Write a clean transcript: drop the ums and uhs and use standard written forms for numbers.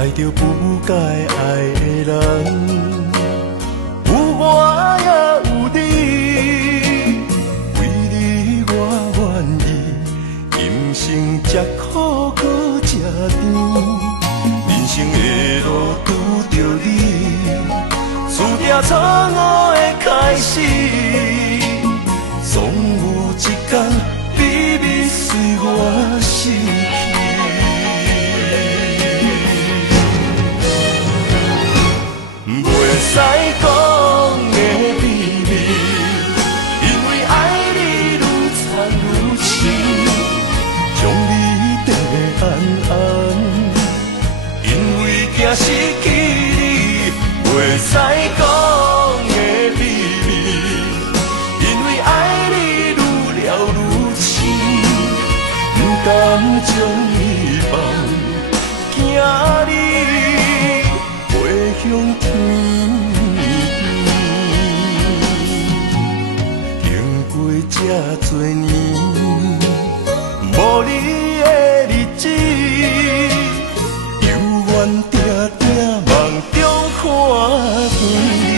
爱着不该爱的人，有我也有你，为你我愿意，今生吃苦搁吃甜，人生的路拄着你，注定错误的开始，总有一天秘密随我逝去。袂使讲的秘密，因为爱你愈惨愈深，将你跟得安安，因为惊失去你。袂使讲的秘密，因为爱你愈了愈深，不甘将你放，惊你飞向天。这多年，无你的日子，犹原定定梦中看见你。